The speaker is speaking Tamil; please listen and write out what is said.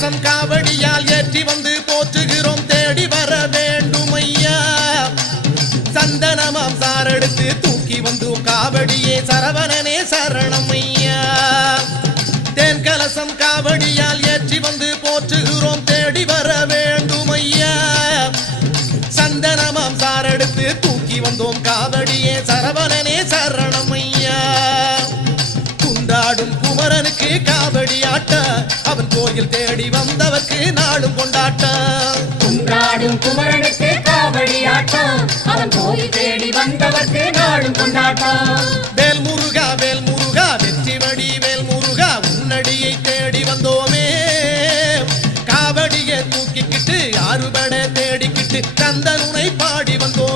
கலசம் காவடியால் ஏற்றி வந்து போற்றுகிறோம் தேடி வர வேண்டும் ஐயா சந்தனமாம் சாரெடுத்து தூக்கி வந்தோம் காவடியே சரவணனே சரணம் ஐயா தேன் கலசம் காவடியால் ஏற்றி வந்து போற்றுகிறோம் தேடி வர வேண்டும் ஐயா சந்தனமாம் சாரெடுத்து தூக்கி வந்தோம் காவடியே சரவணனே சரணம் ஐயா குண்டாடும் குமரனுக்கு காவடி ஆட்ட அவன் கோயில் தேடி வந்தவர்க்கு நாளும் கொண்டாட்ட குண்டாடும் குமரனுக்கு காவடி ஆட்டம் அவன் கோயில் தேடி வந்தவர்க்கு நாளும் கொண்டாட்டம் வேல் முருகா வெற்றி வடி வேல் முருகா உன்னடியை தேடி வந்தோமே காவடியை தூக்கிக்கிட்டு ஆறுபட தேடிக்கிட்டு கந்தனுனை பாடி வந்தோம்